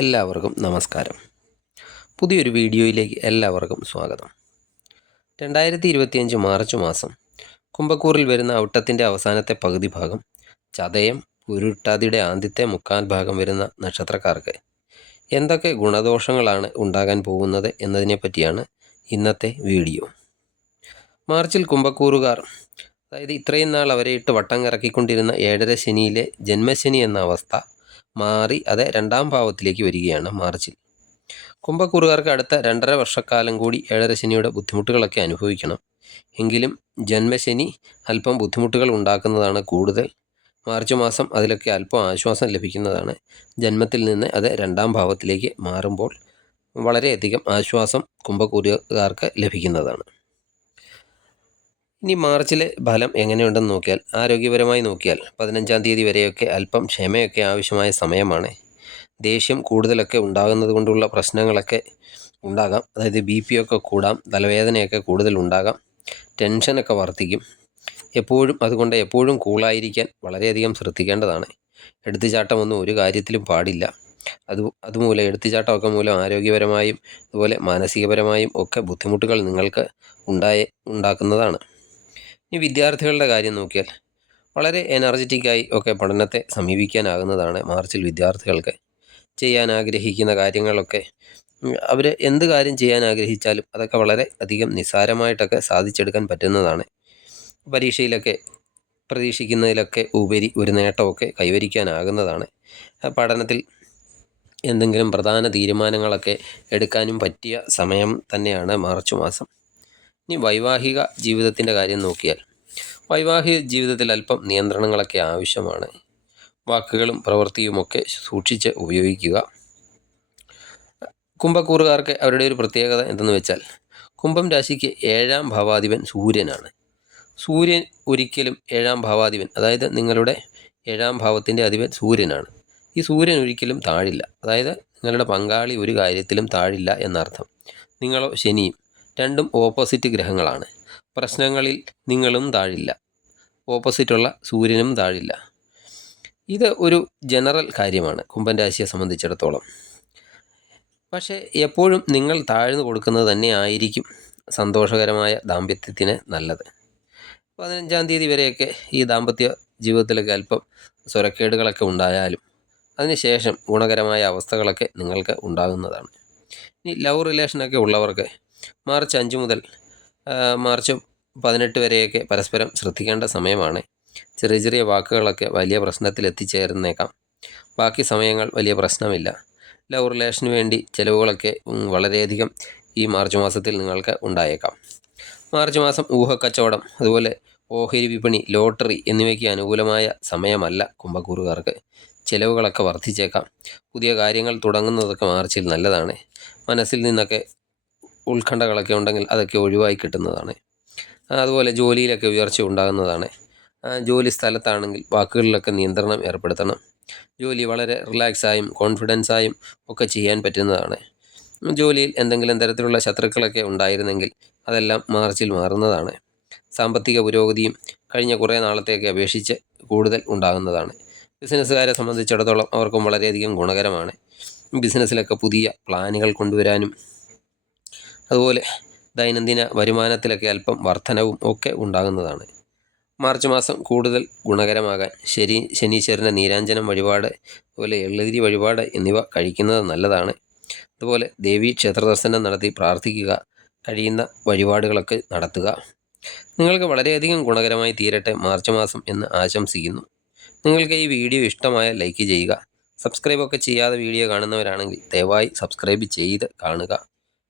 എല്ലാവർക്കും നമസ്കാരം. പുതിയൊരു വീഡിയോയിലേക്ക് എല്ലാവർക്കും സ്വാഗതം. രണ്ടായിരത്തി ഇരുപത്തിയഞ്ച് മാർച്ച് മാസം കുംഭക്കൂറിൽ വരുന്ന ഔട്ടത്തിന്റെ അവസാനത്തെ പകുതി ഭാഗം ചതയം ഉരുട്ടാതിയുടെ ആദ്യത്തെ മുക്കാൽ ഭാഗം വരുന്ന നക്ഷത്രക്കാർക്ക് എന്തൊക്കെ ഗുണദോഷങ്ങളാണ് ഉണ്ടാകാൻ പോകുന്നത് എന്നതിനെപ്പറ്റിയാണ് ഇന്നത്തെ വീഡിയോ. മാർച്ചിൽ കുംഭക്കൂറുകാർ അതായത് ഇത്രയും നാൾ അവരെ ഇട്ട് വട്ടം കറക്കിക്കൊണ്ടിരുന്ന ഏഴര ശനിയിലെ ജന്മശനി എന്ന അവസ്ഥ മാറി അത് രണ്ടാം ഭാവത്തിലേക്ക് വരികയാണ് മാർച്ചിൽ. കുംഭക്കൂറുകാർക്ക് അടുത്ത രണ്ടര വർഷക്കാലം കൂടി ഏഴര ശനിയുടെ ബുദ്ധിമുട്ടുകളൊക്കെ അനുഭവിക്കണം. എങ്കിലും ജന്മശനി അല്പം ബുദ്ധിമുട്ടുകൾ ഉണ്ടാക്കുന്നതാണ് കൂടുതൽ. മാർച്ച് മാസം അതിലൊക്കെ അല്പം ആശ്വാസം ലഭിക്കുന്നതാണ്. ജന്മത്തിൽ നിന്ന് അത് രണ്ടാം ഭാവത്തിലേക്ക് മാറുമ്പോൾ വളരെയധികം ആശ്വാസം കുംഭക്കൂറുകാർക്ക് ലഭിക്കുന്നതാണ്. ഇനി മാർച്ചിലെ ഫലം എങ്ങനെയുണ്ടെന്ന് നോക്കിയാൽ ആരോഗ്യപരമായി നോക്കിയാൽ പതിനഞ്ചാം തീയതി വരെയൊക്കെ അല്പം ക്ഷമയൊക്കെ ആവശ്യമായ സമയമാണ്. ദേഷ്യം കൂടുതലൊക്കെ ഉണ്ടാകുന്നത് കൊണ്ടുള്ള പ്രശ്നങ്ങളൊക്കെ ഉണ്ടാകാം. അതായത് ബി പി ഒക്കെ കൂടാം തലവേദനയൊക്കെ കൂടുതൽ ഉണ്ടാകാം ടെൻഷനൊക്കെ വർദ്ധിക്കും. എപ്പോഴും അതുകൊണ്ട് എപ്പോഴും കൂളായിരിക്കാൻ വളരെയധികം ശ്രദ്ധിക്കേണ്ടതാണ്. എടുത്തുചാട്ടമൊന്നും ഒരു കാര്യത്തിലും പാടില്ല. അത് അതുമൂലം എടുത്തുചാട്ടമൊക്കെ മൂലം ആരോഗ്യപരമായും അതുപോലെ മാനസികപരമായും ഒക്കെ ബുദ്ധിമുട്ടുകൾ നിങ്ങൾക്ക് ഉണ്ടായ ഉണ്ടാക്കുന്നതാണ്. ഇനി വിദ്യാർത്ഥികളുടെ കാര്യം നോക്കിയാൽ വളരെ എനർജറ്റിക്കായി ഒക്കെ പഠനത്തെ സമീപിക്കാനാകുന്നതാണ് മാർച്ചിൽ വിദ്യാർത്ഥികൾക്ക് ചെയ്യാൻ ആഗ്രഹിക്കുന്ന കാര്യങ്ങളൊക്കെ. അവർ എന്ത് കാര്യം ചെയ്യാൻ ആഗ്രഹിച്ചാലും അതൊക്കെ വളരെ അധികം നിസ്സാരമായിട്ടൊക്കെ സാധിച്ചെടുക്കാൻ പറ്റുന്നതാണ്. പരീക്ഷയിലൊക്കെ പ്രതീക്ഷിക്കുന്നതിലൊക്കെ ഉപരി ഒരു നേട്ടമൊക്കെ കൈവരിക്കാനാകുന്നതാണ്. പഠനത്തിൽ എന്തെങ്കിലും പ്രധാന തീരുമാനങ്ങളൊക്കെ എടുക്കാനും പറ്റിയ സമയം തന്നെയാണ് മാർച്ച് മാസം. ഇനി വൈവാഹിക ജീവിതത്തിന്റെ കാര്യം നോക്കിയാൽ വൈവാഹിക ജീവിതത്തിൽ അല്പം നിയന്ത്രണങ്ങളൊക്കെ ആവശ്യമാണ്. വാക്കുകളും പ്രവൃത്തിയുമൊക്കെ സൂക്ഷിച്ച് ഉപയോഗിക്കുക. കുംഭക്കൂറുകാർക്ക് അവരുടെ ഒരു പ്രത്യേകത എന്തെന്ന് വെച്ചാൽ കുംഭം രാശിക്ക് ഏഴാം ഭാവാധിപൻ സൂര്യനാണ്. സൂര്യൻ ഒരിക്കലും ഏഴാം ഭാവാധിപൻ അതായത് നിങ്ങളുടെ ഏഴാം ഭാവത്തിന്റെ അധിപൻ സൂര്യനാണ്. ഈ സൂര്യൻ ഒരിക്കലും താഴില്ല. അതായത് നിങ്ങളുടെ പങ്കാളി ഒരു കാര്യത്തിലും താഴില്ല എന്നർത്ഥം. നിങ്ങളോ ശനിയും രണ്ടും ഓപ്പോസിറ്റ് ഗ്രഹങ്ങളാണ്. പ്രശ്നങ്ങളിൽ നിങ്ങളും താഴില്ല. ഓപ്പോസിറ്റുള്ള സൂര്യനും താഴില്ല. ഇത് ഒരു ജനറൽ കാര്യമാണ് കുംഭൻ രാശിയെ സംബന്ധിച്ചിടത്തോളം. പക്ഷേ എപ്പോഴും നിങ്ങൾ താഴ്ന്നു കൊടുക്കുന്നത് തന്നെ ആയിരിക്കും സന്തോഷകരമായ ദാമ്പത്യത്തിന് നല്ലത്. പതിനഞ്ചാം തീയതി വരെയൊക്കെ ഈ ദാമ്പത്യ ജീവിതത്തിലൊക്കെ അല്പം സ്വരക്കേടുകളൊക്കെ ഉണ്ടായാലും അതിനുശേഷം ഗുണകരമായ അവസ്ഥകളൊക്കെ നിങ്ങൾക്ക് ഉണ്ടാകുന്നതാണ്. ഇനി ലവ് റിലേഷനൊക്കെ ഉള്ളവർക്ക് മാർച്ച് അഞ്ച് മുതൽ മാർച്ച് പതിനെട്ട് വരെയൊക്കെ പരസ്പരം ശ്രദ്ധിക്കേണ്ട സമയമാണ്. ചെറിയ ചെറിയ വാക്കുകളൊക്കെ വലിയ പ്രശ്നത്തിൽ എത്തിച്ചേർന്നേക്കാം ബാക്കി സമയങ്ങൾ വലിയ പ്രശ്നമില്ല. ലവ് റിലേഷന് വേണ്ടി ചിലവുകളൊക്കെ വളരെയധികം ഈ മാർച്ച് മാസത്തിൽ നിങ്ങൾക്ക് ഉണ്ടായേക്കാം. മാർച്ച് മാസം ഊഹക്കച്ചവടം അതുപോലെ ഓഹരി വിപണി ലോട്ടറി എന്നിവയ്ക്ക് അനുകൂലമായ സമയമല്ല കുംഭക്കൂറുകാർക്ക്. ചിലവുകളൊക്കെ വർദ്ധിച്ചേക്കാം. പുതിയ കാര്യങ്ങൾ തുടങ്ങുന്നതൊക്കെ മാർച്ചിൽ നല്ലതാണ്. മനസ്സിൽ നിന്നൊക്കെ ഉത്കണ്ഠകളൊക്കെ ഉണ്ടെങ്കിൽ അതൊക്കെ ഒഴിവായി കിട്ടുന്നതാണ്. അതുപോലെ ജോലിയിലൊക്കെ ഉയർച്ച ഉണ്ടാകുന്നതാണ്. ജോലി സ്ഥലത്താണെങ്കിൽ വാക്കുകളിലൊക്കെ നിയന്ത്രണം ഏർപ്പെടുത്തണം. ജോലി വളരെ റിലാക്സായും കോൺഫിഡൻസായും ഒക്കെ ചെയ്യാൻ പറ്റുന്നതാണ്. ജോലിയിൽ എന്തെങ്കിലും തരത്തിലുള്ള ശത്രുക്കളൊക്കെ ഉണ്ടായിരുന്നെങ്കിൽ അതെല്ലാം മാർച്ചിൽ മാറുന്നതാണ്. സാമ്പത്തിക പുരോഗതിയും കഴിഞ്ഞ കുറേ നാളത്തേക്ക് അപേക്ഷിച്ച് കൂടുതൽ ഉണ്ടാകുന്നതാണ്. ബിസിനസ്സുകാരെ സംബന്ധിച്ചിടത്തോളം അവർക്കും വളരെയധികം ഗുണകരമാണ്. ബിസിനസ്സിലൊക്കെ പുതിയ പ്ലാനുകൾ കൊണ്ടുവരാനും അതുപോലെ ദൈനംദിന വരുമാനത്തിലൊക്കെ അല്പം വർധനവും ഒക്കെ ഉണ്ടാകുന്നതാണ്. മാർച്ച് മാസം കൂടുതൽ ഗുണകരമാകാൻ ശരി ശനീശ്വരന്റെ നീരാഞ്ജനം വഴിപാട് അതുപോലെ എള്ളുതിരി വഴിപാട് എന്നിവ കഴിക്കുന്നത് നല്ലതാണ്. അതുപോലെ ദേവീ ക്ഷേത്രദർശനം നടത്തി പ്രാർത്ഥിക്കുക കഴിയുന്ന വഴിപാടുകളൊക്കെ നടത്തുക. നിങ്ങൾക്ക് വളരെയധികം ഗുണകരമായി തീരട്ടെ മാർച്ച് മാസം എന്ന് ആശംസിക്കുന്നു. നിങ്ങൾക്ക് ഈ വീഡിയോ ഇഷ്ടമായ ലൈക്ക് ചെയ്യുക. സബ്സ്ക്രൈബൊക്കെ ചെയ്യാതെ വീഡിയോ കാണുന്നവരാണെങ്കിൽ ദയവായി സബ്സ്ക്രൈബ് ചെയ്ത് കാണുക.